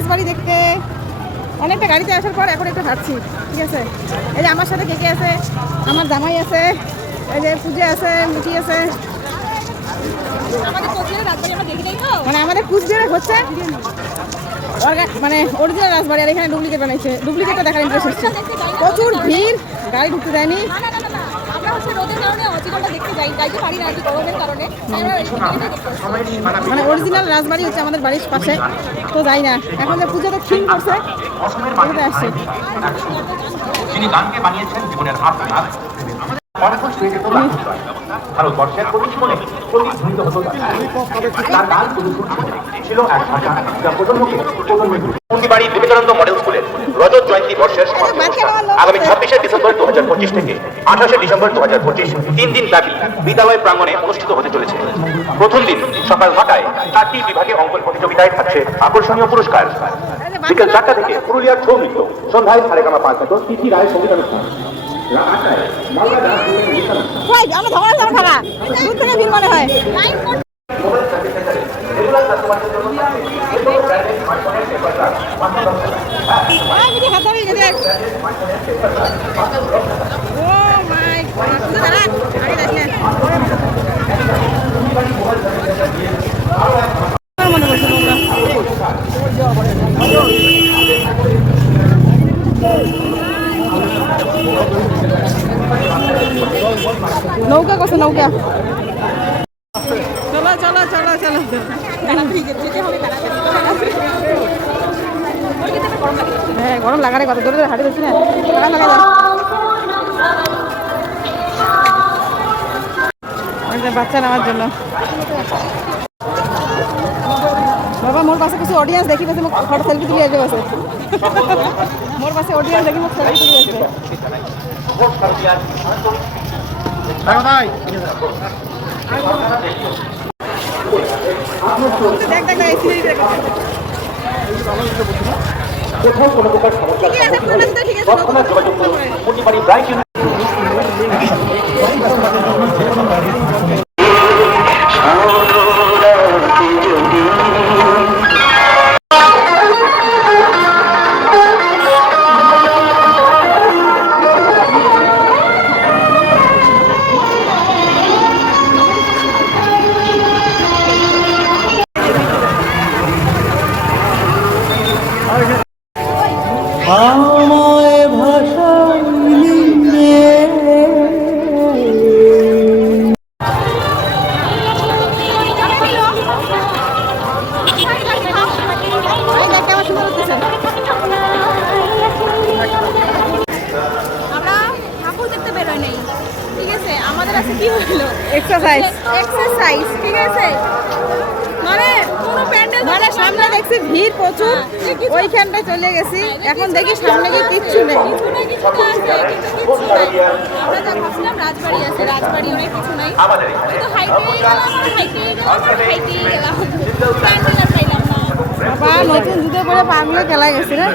রাজবাড়ি দেখতে। অনেকটা গাড়িতে আসার পর এখন একটু হাঁটছি, ঠিক আছে। এই যে আমার সাথে কে কে আছে, আমার জামাই আছে, এই যে পূজা আছে, মিঠি আছে। মানে আমাদের কুচবিহারে হচ্ছে মানে অরিজিনাল রাজবাড়ি, আর এখানে ডুপ্লিকেট বানাইছে। ডুপ্লিকেটটা দেখার ইন্টারেস্ট হচ্ছে। প্রচুর ভিড়, গাড়ি ঢুকতে দেয়নি। মানে অরিজিনাল রাজবাড়ি হচ্ছে আমাদের বাড়ির পাশে, তো যাই না। এখন যে পুজোতে থিম করছে আসছে। ভারতবর্ষের প্রতি জীবনে প্রতিধ্বনিত হতো তার গান শুধু ছিল এক ভাষা যা প্রজন্মকে প্রজন্মে বিবেকানন্দ মডেল স্কুলের রজত জয়ন্তী বর্ষের আগামী 26শে ডিসেম্বর 2025 থেকে 28শে ডিসেম্বর 2025 3 দিন ব্যাপী বিদ্যালয় প্রাঙ্গণে অনুষ্ঠিত হতে চলেছে। প্রথম দিন সকাল 9টায় 4টি বিভাগে অঙ্কন প্রতিযোগিতায় থাকছে আকর্ষণীয় পুরস্কার। বিকেল 4টা থেকে পুরুলিয়ার ছৌ নৃত্য, সন্ধ্যায় সারেগামা 5 তিথি রায় সঙ্গীত অনুষ্ঠান। নৌকা করছে, নৌকা। চলো চলো চলো চলো। হ্যাঁ, গরম লাগারে কথা ধরে ধরে হাঁটে যাচ্ছি না। বাচ্চা নেওয়ার জন্য বাবা মোর পাশে কিছু অডিয়েন্স দেখি পাশে ফটো সেলফি তুলে আসবে পাশে। মোর পাশে অডিয়েন্স দেখি মোক সেলফি তুলে আসবে। দেখ দেখ দেখ কোথাও কোনো প্রকার সমস্যা তৎক্ষণাৎ যোগাযোগ করুন মুন্ডিবাড়ি ব্রাইট আমায় ভাষাইলে আমরা ঠাকুর দেখতে বেরোই নাই, ঠিক আছে। আমাদের আছে কি হইলো এক্সারসাইজ, এক্সারসাইজ, ঠিক আছে। মানে কোনো প্যান্ডেল মানে সামনে দেখছি ভিড় প্রচুর, ওইখানটায় চলে গেছি। এখন দেখি সামনে গিয়ে কিচ্ছু নেই। আমরা যা ভাবছিলাম রাজবাড়ি আছে, রাজবাড়ি অনেক কিছু নাই। তো হাইটে গেলাম, প্যান্ডেল আর খাইলাম না। বাবা নতুন জুতো পরে পাগলে খেলা গেছে রে।